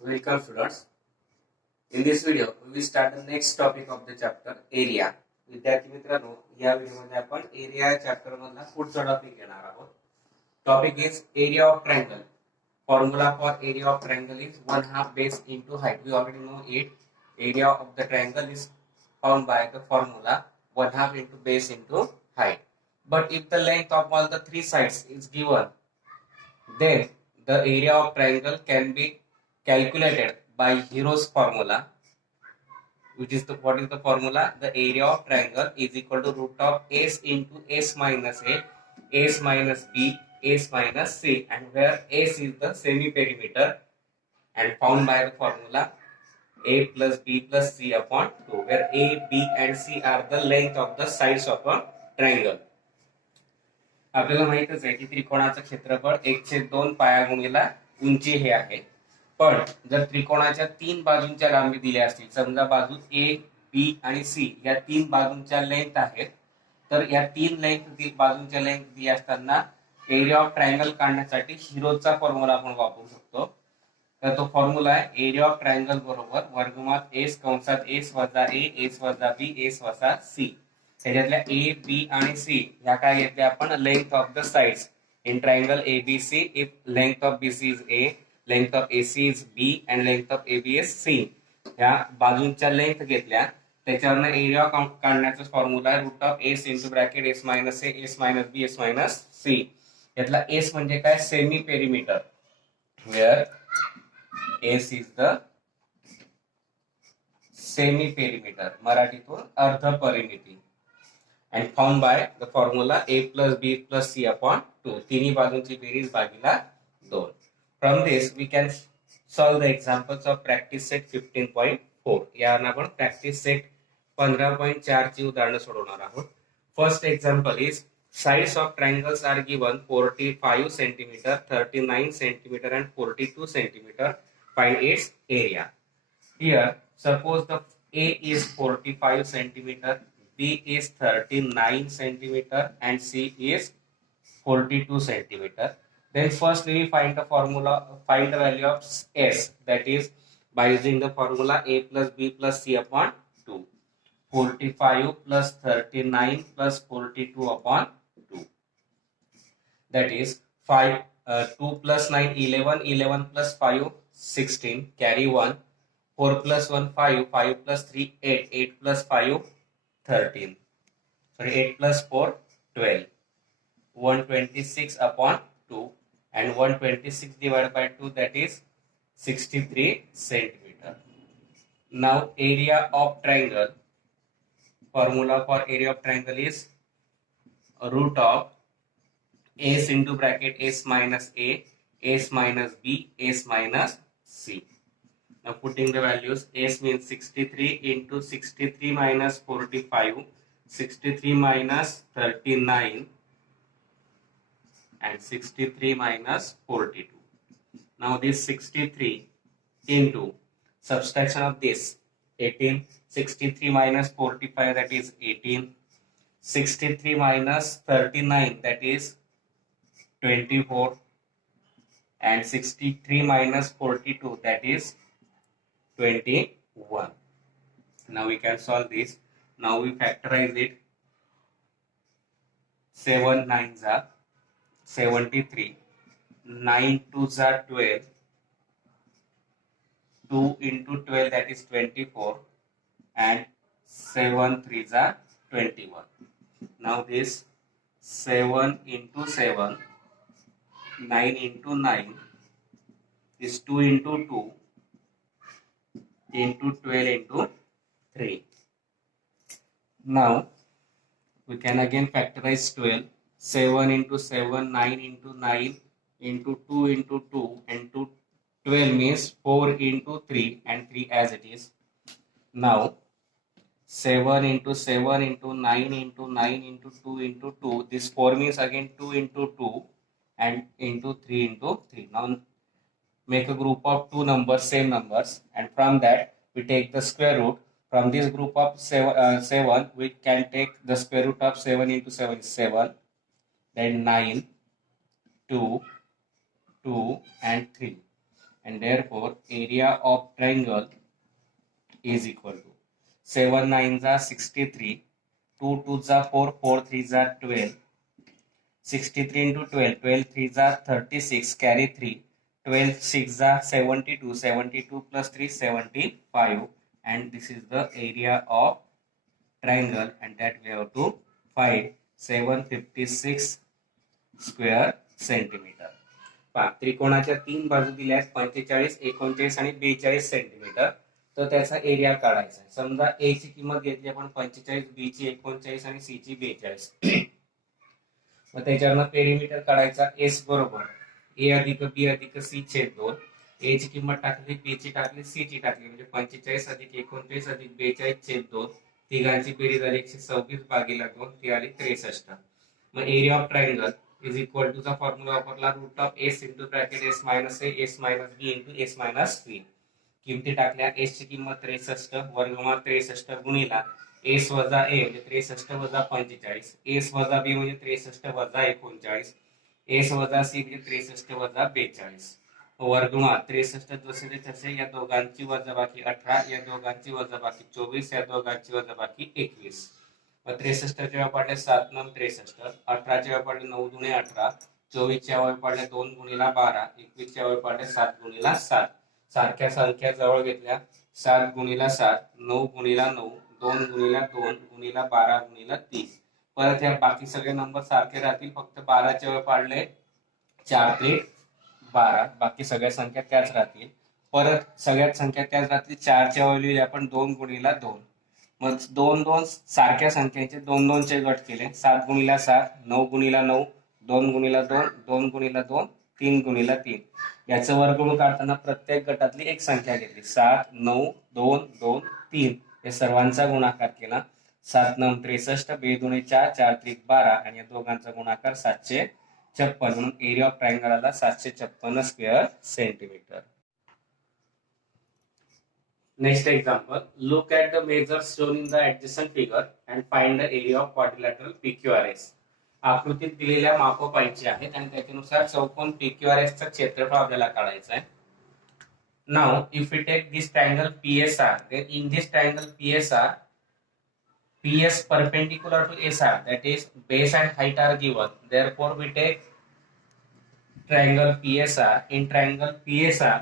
Welcome students. In this video, we will start the next topic of the chapter area. विद्यार्थी मित्रांनो, या व्हिडिओमध्ये आपण एरिया चॅप्टर मधला पुढचा टॉपिक घेणार आहोत. Topic is area of triangle. Formula for area of triangle is 1/2 base into height. We already know it. Area of the triangle is found by the formula 1/2 into base into height. But if the length of all the three sides is given, then the area of triangle can be calculated by Hero's formula, which is what is the formula? The area of triangle is equal to root of s into s minus a, s minus b, s minus c, and where s is the semi perimeter and found by the formula a plus b plus c upon 2, where a, b and c are the length of the sides of a triangle. आपल्याला माहितच आहे की त्रिकोणाचं क्षेत्रफळ 1/2 पाया गुणिले उंची हे आहे. पण जर त्रिकोणाच्या तीन बाजूंच्या लांबी दिल्या असतील, समजा बाजू ए, बी आणि सी या तीन बाजूंच्या लेंथ आहेत, तर या तीन बाजूंच्या लेंथ दिल्या असताना एरिया ऑफ ट्रायंगल काढण्यासाठी हिरोचा फॉर्म्युला आपण वापरू शकतो. तर तो फॉर्म्युला आहे एरिया ऑफ ट्रायंगल बरोबर वर्गमुळात एस कंसात एस वजा ए, एस वजा बी, एस वजा सी. त्याच्यातल्या ए, बी आणि सी ह्या काय घेतल्या आपण? Length of the sides in triangle ABC. If length of BC is a, length of AC is b and length of AB is c. ह्या बाजूंच्या लेंथ घेतल्या, त्याच्यावरनं एरिया काढण्याचा फॉर्म्युला आहे root of S into bracket S minus A, S minus b, s minus c. यातला s म्हणजे काय? Semi perimeter, where s is the semi perimeter, मराठीतून अर्ध परिमिती. And found by the formula a plus b plus c upon 2. तिन्ही बाजूंची berries भागिले 2. From this we can solve the examples of practice set 15.4. यावरून आपण practice set 15.4 ची उदाहरणे सोडवणार आहोत. First example is sides of triangles are given 45 cm, 39 cm and 42 cm. Find its area. Here suppose the A is 45 cm, B is 39 centimeter and C is 42 centimeter. Then first we will find the value of S, that is by using the formula A plus B plus C upon 2. 45 plus 39 plus 42 upon 2. That is 2 plus 9 11, 11 plus 5 16, carry 1. 4 plus 1 5, 5 plus 3 8, 8 plus 5 13. Sorry, 8 plus 4 12. 126 upon 2 and 126 divided by 2, that is 63 centimeter. Now area of triangle, formula for area of triangle is root of s into bracket s minus a, s minus b, s minus c. Now putting the values, s means 63 into 63 minus 45, 63 minus 39 and 63 minus 42. Now this 63 into subtraction of this 18, 63 minus 45, that is 18, 63 minus 39, that is 24, and 63 minus 42, that is 21. Now we can solve this. Now we factorize it. 7 9s are 73, 9 2s are 12, 2 into 12, that is 24, and 7 3s are 21. Now this 7 into 7, 9 into 9 is 2 into 2 into 12 into 3. Now we can again factorize 12. 7 into 7, 9 into 9 into 2 into 2 and 12 means 4 into 3 and 3 as it is. Now 7 into 7 into 9 into 9 into 2 into 2, this 4 means again 2 into 2 and into 3 into 3. Now make a group of two numbers, same numbers, and from that we take the square root. From this group of 7 we can take the square root of 7 into 7 is 7, then 9, 2, 2 and 3. and therefore area of triangle is equal to 7 9s are 63, 2 2s are 4, 4 3s are 12, 63 into 12, 12 3s are 36, carry 3, 12 6s are 72, 72 plus 3 75, and this is the area of triangle, and that we have to find 756 square centimetre. पहा त्रिकोणाच्या तीन बाजू दिल्या आहेत 45, 39 आणि 42 centimetre. तर त्याचा area काढायचा आहे. समजा ए ची किंमत घेतली आपण 45, बी ची 39 आणि सी ची 42. मग त्याच्यावरनं पेरिमीटर काढायचा. एस बरोबर ए अधिक बी अधिक सी छेद 2. ए ची किंमत टाकली, बी ची टाकली, सी ची टाकली, म्हणजे 45 अधिक 39 अधिक 42 छेद 2. तिघांची बेरीज झाली 126 भागिले 2, ती आली 63. मग area of triangle is equal to चा फॉर्म्युला वापरला root of S into bracket S minus A S minus B into S minus B. किमती टाकल्या. एस ची किंमत 63 वर्गमुळात 63 गुणिला एस वजा ए म्हणजे 63 वजा 45, एस वजा बी म्हणजे 63 वजा 39, एस वजा सी म्हणजे 63 वजा 42 वर्गमुळात 63 जसे तसे या दोघांची वजाबाकी 18, या दोघांची वजाबाकी 24, या दोघांची वजाबाकी 21. 63 च्या वेळा पडले 7 9 63, 18 च्या वेळा पडले 9 दुणे 18, 24 च्या वेळा पडले 2 गुणिला 12, 21 च्या वेळा पडले 7 गुणिला 7. सारख्या संख्या जवळ घेतल्या. 7 गुणिला 7, 9 गुणिला 9, 2 गुणिला 2 गुणिला 12 गुणिला 30. परत या बाकी सगळे नंबर सारखे राहतील, फक्त 12 च्या वेळा पडले 4 ते 12, बाकी सगळ्या संख्या त्याच राहतील. परत सगळ्यात संख्या त्याच राहतील. 4 च्या वेळी आपण 2 गुणिला 2. मग 2 2 सारख्या संख्यांचे 2 2 चे गट केले. 7 गुणिला 7, 9 गुणिला 9, 2 गुणिला 2, 2 गुणिला 2, 3 गुणिला 3. याचं वर्गमूळ काढताना प्रत्येक गटातली एक संख्या घेतली. 7 9 2 2 3 या सर्वांचा गुणाकार केला. 7 9 63, 2 दुणे 4, 4 त्रिक 12 आणि या दोघांचा गुणाकार 756. म्हणून एरिया ऑफ ट्रायंगल आला 756 square centimetre. Next example, look at the measures shown in the adjacent figure and find the area of quadrilateral PQRS. आकृतीत दिलेल्या माप पाहिजे आहेत आणि त्याच्यानुसार चौकोन PQRS चा क्षेत्रफळ आपल्याला काढायचा आहे. Now, if we take this triangle PSR, then in this triangle PSR, PS perpendicular to SR, that is base and height are given. Therefore, we take triangle PSR. In triangle PSR,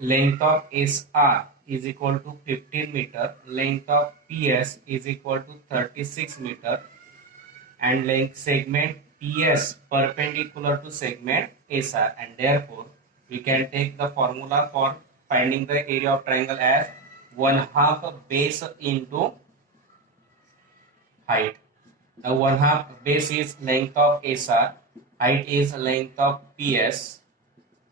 length of SR is equal to 15 meter, length of PS is equal to 36 meter, and length segment PS perpendicular to segment SR, and therefore we can take the formula for finding the area of triangle as 1/2 base into height. Now 1/2 base is length of SR, height is length of PS.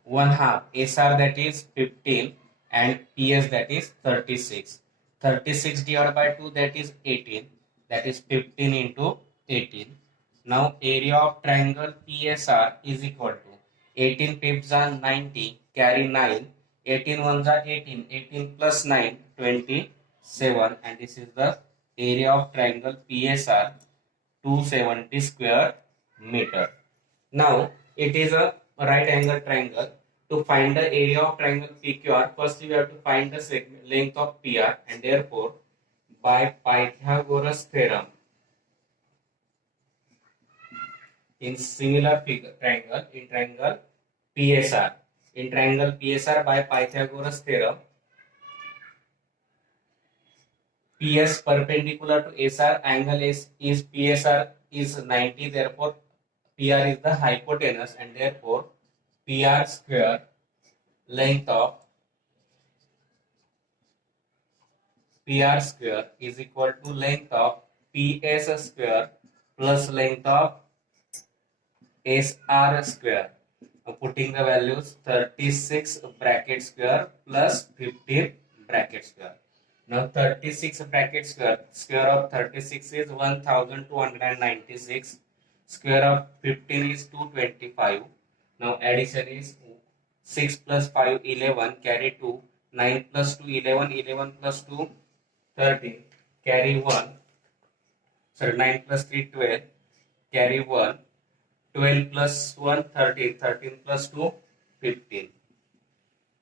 1/2 SR that is 15 and PS that is 36. 36 divided by 2 that is 18. That is 15 into 18. Now area of triangle PSR is equal to 18 fifths are 90, carry 9, 18 ones are 18, 18 plus 9 27, and this is the area of triangle PSR 270 square meter. Now it is a right angle triangle. To find the area of triangle PQR, first we have to find the segment length of PR, and therefore by Pythagoras theorem in similar figure triangle, in triangle PSR by Pythagoras theorem, PS perpendicular to SR, angle is PSR is 90, therefore PR is the hypotenuse, and therefore PR square length of PR square is equal to length of PS square plus length of SR square. Now putting the values 36 bracket square plus 15 bracket square. Now 36 bracket square of 36 is 1296, square of 15 is 225. Now addition is 6 plus 5 11, carry 2, 9 plus 2 11, 11 plus 2 13, carry 1, sorry 9 plus 3 12, carry 1, 12 plus 1 13, 13 plus 2 15.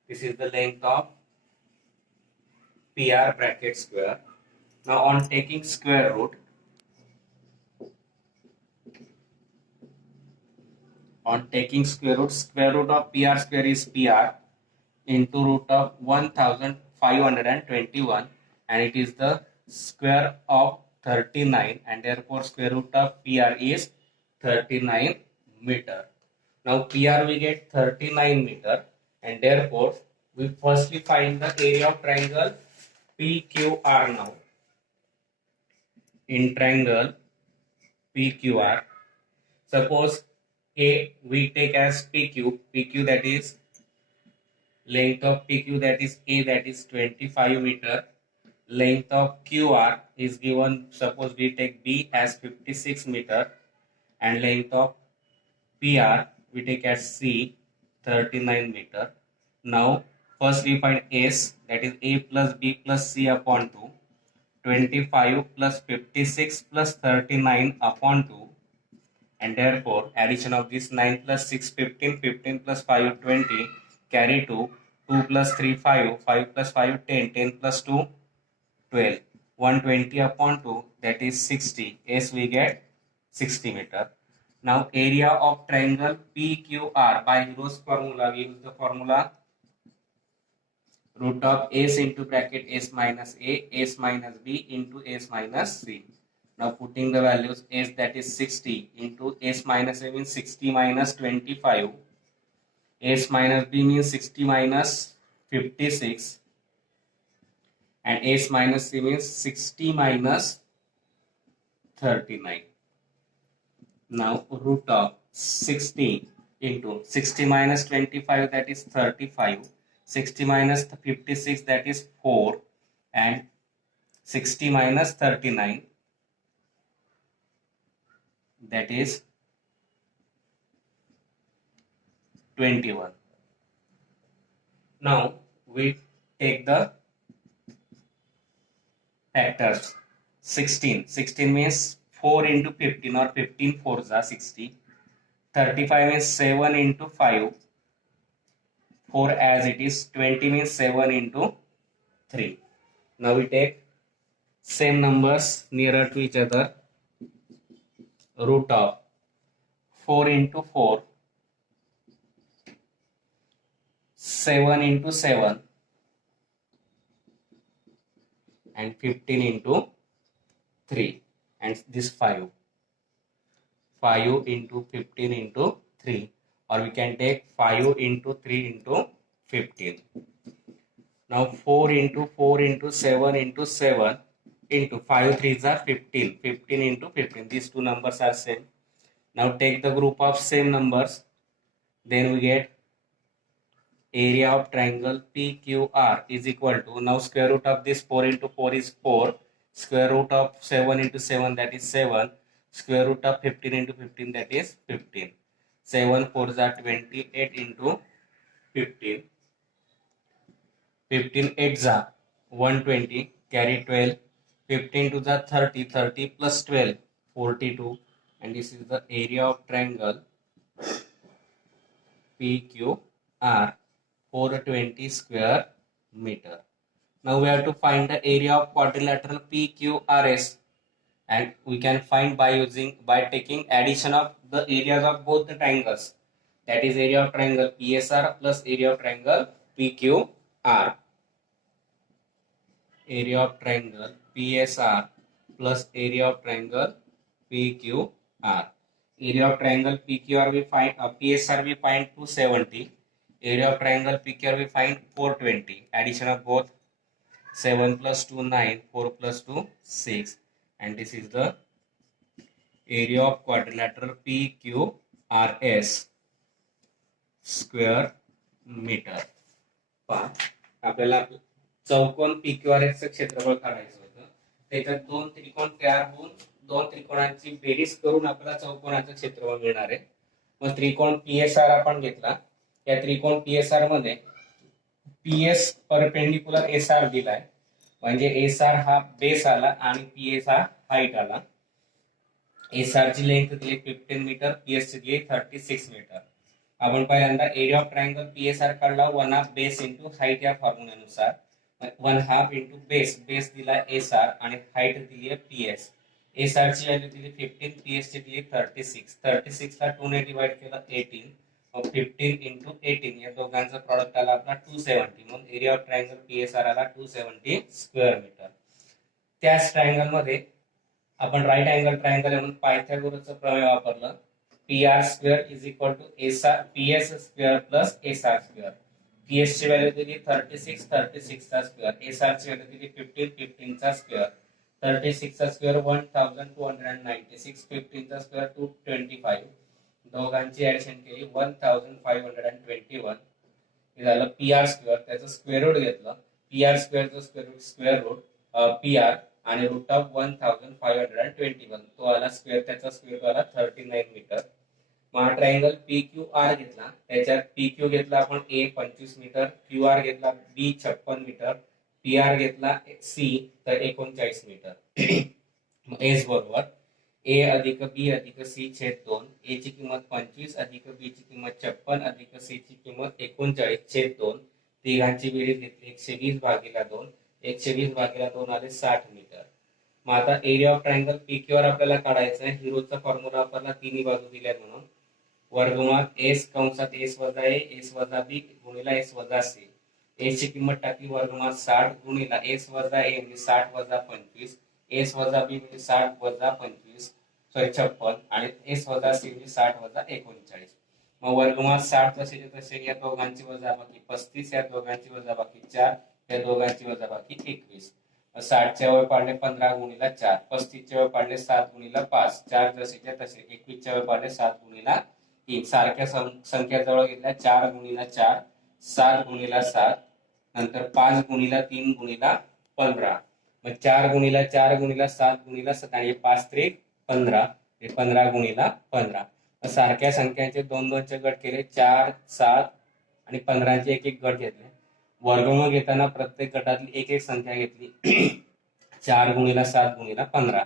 This is the length of PR bracket square. Now on taking square root, square root of PR square is PR into root of 1521, and it is the square of 39, and therefore square root of PR is 39 meter. Now PR we get 39 meter, and therefore we firstly find the area of triangle PQR. Now in triangle PQR, suppose A we take as PQ that is length of PQ, that is A, that is 25 meter. Length of QR is given, suppose we take B as 56 meter, and length of PR we take as C 39 meter. Now first we find S, that is A plus B plus C upon 2, 25 plus 56 plus 39 upon 2, and therefore addition of this 9 plus 6 15, 15 plus 5 20, carry 2, 2 plus 3 5, 5 plus 5 10, 10 plus 2 12, 120 upon 2, that is 60. S we get 60 meter. Now area of triangle PQR, by Hero's formula we use the formula root of S into bracket S minus A, S minus B into S minus C. Now putting the values, S that is 60 into S minus A means 60 minus 25, S minus B means 60 minus 56, and S minus C means 60 minus 39. Now root of 60 into 60 minus 25, that is 35, 60 minus 56, that is 4, and 60 minus 39, that is 21. Now we take the factors. 16 means 4 into 15, or 15 4s are 60. 35 means 7 into 5, 4 as it is. 20 means 7 into 3. Now we take same numbers nearer to each other. Root of 4 into 4, 7 into 7, and 15 into 3, and this 5 into 15 into 3, or we can take 5 into 3 into 15. Now 4 into 7 into 7 into 5 3s are 15, 15 into 15, these two numbers are same. Now take the group of same numbers, then we get area of triangle PQR is equal to, now square root of this 4 into 4 is 4, square root of 7 into 7, that is 7, square root of 15 into 15, that is 15. 7 4s are 28 into 15, 15 8s are 120, carry 12, 15 to the 30, 30 plus 12 42, and this is the area of triangle PQR, 420 square meter. Now we have to find the area of quadrilateral PQRS, and we can find by taking addition of the areas of both the triangles, that is area of triangle PSR plus area of triangle PQR. Area of triangle PSR plus area of triangle PQR. Area of triangle PQR we find, PSR we find 270. Area of triangle PQR we find 420. Addition of both, 7 plus 2 9, 4 plus 2 6, and this is the area of quadrilateral PQRS square meter. आपल्याला चौकोन PQRS चे क्षेत्रफळ काढायचं होतं. त्याच्यात दोन त्रिकोण तयार होऊन दोन त्रिकोणांची बेरीज करून आपल्याला चौकोनाचं क्षेत्रफळ मिळणार आहे. मग त्रिकोण PSR आपण घेतला. या त्रिकोण PSR मध्ये PS परपेंडिक्युलर SR दिलाय, म्हणजे SR हा बेस आला आणि PS हा हाईट आला. एसआर ची लेंथ दिली 15 मीटर, पीएस ची दिली 36 मीटर. आपण पहिल्यांदा एरिया ऑफ ट्रायंगल पीएसआर काढला 1/2 बेस इंटू हाईट या फॉर्म्युल्यानुसार. 1/2 इंटू बेस, बेस दिला एसआर आणि हाईट दिली आहे पीएस. एसआर ची व्हॅल्यू दिली 15, पीएस ची दिली 36. 36 ला 2 ने डिवाइड केलं 18. 15 इंटू 18 या दोघांचा प्रॉडक्ट आला आपला 270. म्हणून एरिया ऑफ ट्रायंगल पीएसआर आला 270 स्क्वेअर मीटर. त्याच ट्रायंगल मध्ये आपण राईट अँगल ट्रायंगल म्हणून पायथागोरसचं प्रमेय वापरलं. PR square is equal to SR PS square plus SR square. PS ची व्हॅल्यू दिली 36, 36 चा स्क्वेअर. एसआर ची व्हॅल्यू दिली 15, 15 चा स्क्वेअर. 36 चा स्क्वेअर 1296, 15 चा स्क्वेअर 225. दोघांची ऍडिशन केली 1521. हे झालं पीआर स्क्वेअर. त्याचं स्क्वेअर रूट घेतलं. पीआर स्क्वेअरचं स्क्वेअर रूट पीआर आणि रूट ऑफ 1521 तो आला स्क्वेअर. त्याचा स्क्वेअर आला 39 मीटर. मग हा ट्रायंगल पी क्यू आर घेतला. त्याच्यात पी क्यू घेतला आपण ए 25 मीटर, क्यू आर घेतला बी 56 मीटर, पी आर घेतला सी तर 39 मीटर. एस बरोबर ए अधिक बी अधिक सी छेद 2. ए ची किंमत 25 अधिक बी ची किंमत 56 अधिक सी ची किंमत 39 छेद 2. तिघांची बेरीज घेतली 120 भागीला 2. 120 भागीला 2 आले 60 मीटर. मग आता area of triangle PQ R आपल्याला काढायचा आहे. हिरोचा फॉर्म्युला वापरला, तिन्ही बाजू दिल्या म्हणून. वर्गमुळात एस कंसात एस वजा ए एस वजा बी गुणिला एस वजा सी. एस ची किंमत टाकली वर्गमुळात 60 गुणिला एस वजा ए म्हणजे 60 वजा 25, एस वजा बी म्हणजे 60 वजा 25 56 आणि एस वजा सी म्हणजे 60 वजा 39. मग वर्गमुळात 60 जसे तसे या दोघांची वजाबाकी 35, या दोघांची वजाबाकी 4, या दोघांची वजाबाकी 21. 60 च्या वर पाडले 15 गुणिला 4, 35 च्या वर पाडले 7 गुणिला 5, 4 जसेच्या तसे. 21 च्या वर पाडले 7 गुणिला 3. सारख्या संख्या जवळ घेतल्या 4 गुणिला 4, 7 गुणिला 7, नंतर 5 गुणिला 3 गुणिला 15. मग 4 गुणिला 4 गुणिला 7 गुणिला 7 आणि 5 त्रिक 15, 15 गुणिला 15. सारख्या संख्यांचे 2-2 गट केले, 4, 7 आणि 15 चे एक गट घेतले. वर्गमूळ घेताना प्रत्येक गटातली एक संख्या घेतली. 4 गुणिला 7 गुणिला 15,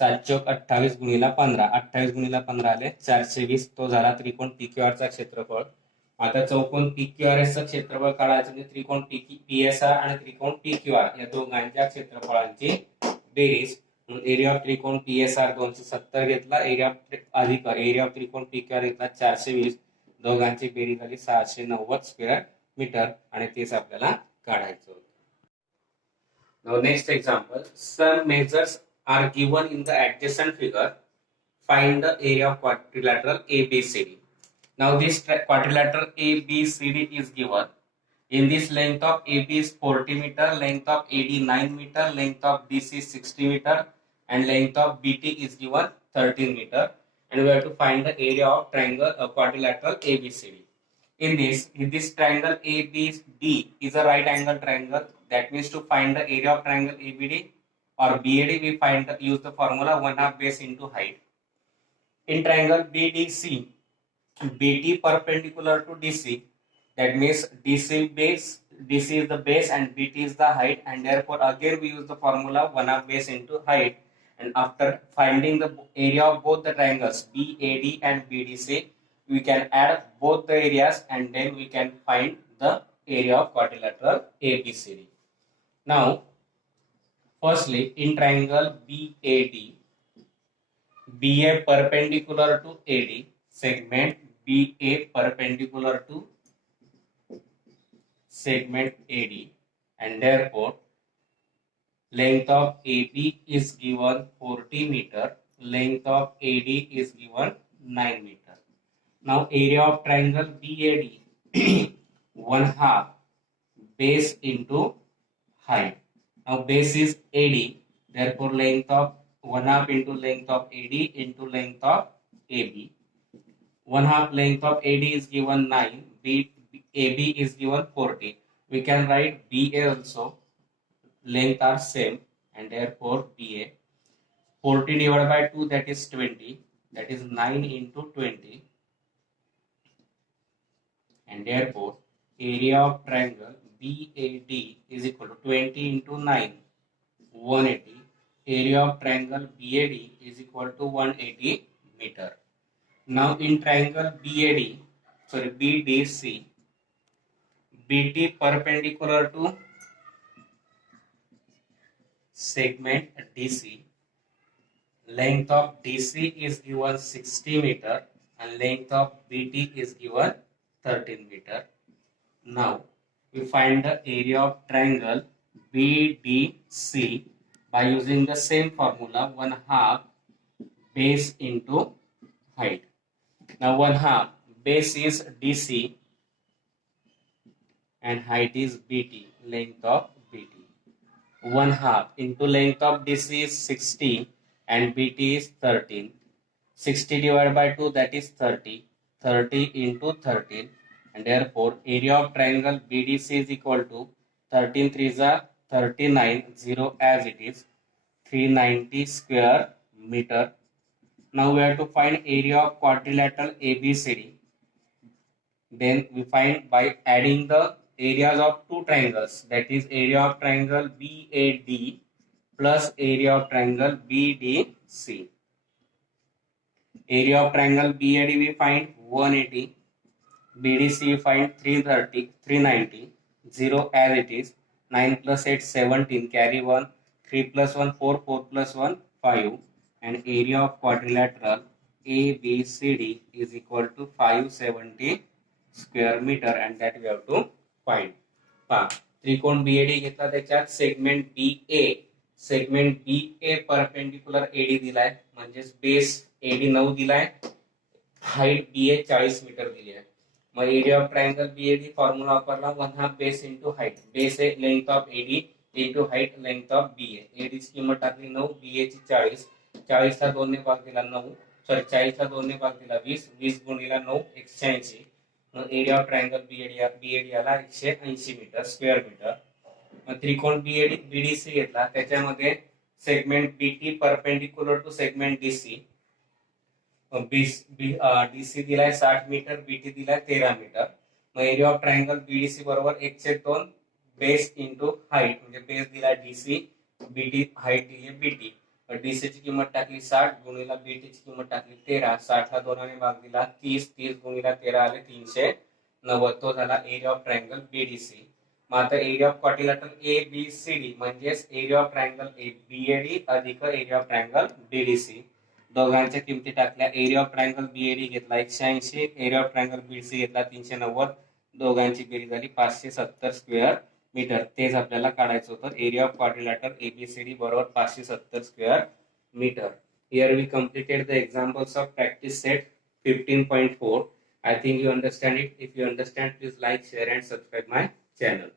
7 चौक 28 गुणिला 15, 28 गुणिला 15 आले 420. तो झाला त्रिकोण पीक्यूआरचा क्षेत्रफळ. आता चौकोन पीक्यूआरएसचं क्षेत्रफळ काढायचं म्हणजे त्रिकोण पीएसआर आणि त्रिकोण पीक्यूआर या दोघांच्या क्षेत्रफळांची बेरीज. एरिया ऑफ त्रिकोण पीएसआर 270 घेतला, एरिया ऑफ त्रिकोण पीक्यूआर घेतला 420. दोघांची बेरीज झाली 690 स्क्वेअर मीटर आणि तेच आपल्याला काढायचं होतं. Now next example, some measures are given in the adjacent figure. Find the area of quadrilateral ABCD. Now this quadrilateral ABCD is given. In this, length of AB is 40 meter, length of AD 9 meter, length of BC 60 meter, and length of BT is given 13 meter. And we have to find the area of triangle quadrilateral ABCD. In this triangle ABD is a right angle triangle. That means to find the area of triangle ABD or BAD, we use the formula 1/2 base into height. In triangle BDC, BT perpendicular to DC. That means DC is the base and BT is the height, and therefore again we use the formula 1/2 base into height. And after finding the area of both the triangles BAD and BDC, we can add both the areas and then we can find the area of quadrilateral ABCD. Now, firstly, in triangle BAD, BA perpendicular to AD, segment BA perpendicular to segment AD, and therefore length of AB is given 40 meter, length of AD is given 9 meter. Now area of triangle BAD 1/2 base into height. Now base is AD, therefore length of 1/2 into length of AD into length of AB. 1/2 length of AD is given 9, AB is given 40. We can write BA also, length are same, and therefore BA 40 divided by 2, that is 20, that is 9 into 20, and therefore area of triangle BAD is equal to 20 into 9, 180. area of triangle BAD is equal to 180 meter. Now in triangle BDC, BT perpendicular to segment DC, length of DC is given 60 meter and length of BT is given 13 meter. Now we find the area of triangle BDC by using the same formula, 1/2 base into height. Now 1/2 base is DC and height is BT, length of BT. 1/2 into length of DC is 60 and BT is 13. 60 divided by 2, that is 30. 30 into 13, and therefore area of triangle BDC is equal to 13 3s are 39, 0 as it is, 390 square meter. Now we have to find area of quadrilateral ABCD. Then we find by adding the areas of two triangles, that is area of triangle BAD plus area of triangle BDC. Area of triangle BAD we find 180, BDC we find 330, 390, 0 as it is, 9 plus 8 17, carry 1, 3 plus 1 4, 4 plus 1 5, and area of quadrilateral ABCD is equal to 570 square meter, and that we have to find. त्रिकोण BAD घेतला, त्याच्यात segment BA perpendicular AD दिलाय, म्हणजेच base AD 9 दिलाय, height BA 40 metre दिली आहे. मग area of triangle BAD formula वापरला, 1/2 बेस इंटू हाईट. बेस आहे length of AD into height length of BA. AD ची किंमत टाकली 9, BA ची 40, 40 ला 2 ने भाग दिला 9, सॉरी 40 ला 2 ने भाग दिला 20, 20 गुणिला 9 180. मग एरिया ऑफ ट्रायंगल BAD आला 180 मीटर स्क्वेअर मीटर. मग त्रिकोण BDC घेतला, त्याच्यामध्ये segment BT perpendicular to segment DC. DC दिलाय 60 मीटर, BT दिलाय 13 मीटर. मग एरिया ऑफ ट्रायंगल BDC बरोबर 1/2 बेस इंटू हाईट, म्हणजे बेस दिलाय DC, BT हाईट दिली BT. DC ची किंमत टाकली 60 गुणिला BT ची किंमत टाकली 13, 60 ला 2 ने भाग दिला 30, 30 गुणिला 13 आले 390. तो झाला एरिया ऑफ ट्रायंगल BDC. मग आता एरिया ऑफ क्वाड्रिलॅटरल ABCD म्हणजेच एरिया ऑफ ट्रायंगल BAD अधिक एरिया ऑफ ट्रायंगल BDC. दोघांच्या किमती टाकल्या. एरिया ऑफ ट्रायंगल BAD घेतला 180, एरिया ऑफ ट्रायंगल BDC घेतला 390, दोघांची बेरीज झाली 570 स्क्वेअर मीटर. तेच आपल्याला काढायचं होतं. एरिया ऑफ क्वाड्रिलॅटरल ABCD बरोबर 570 square metre. Here we completed the examples of practice set 15.4. I think you understand it. If you understand, please like, share and subscribe my channel.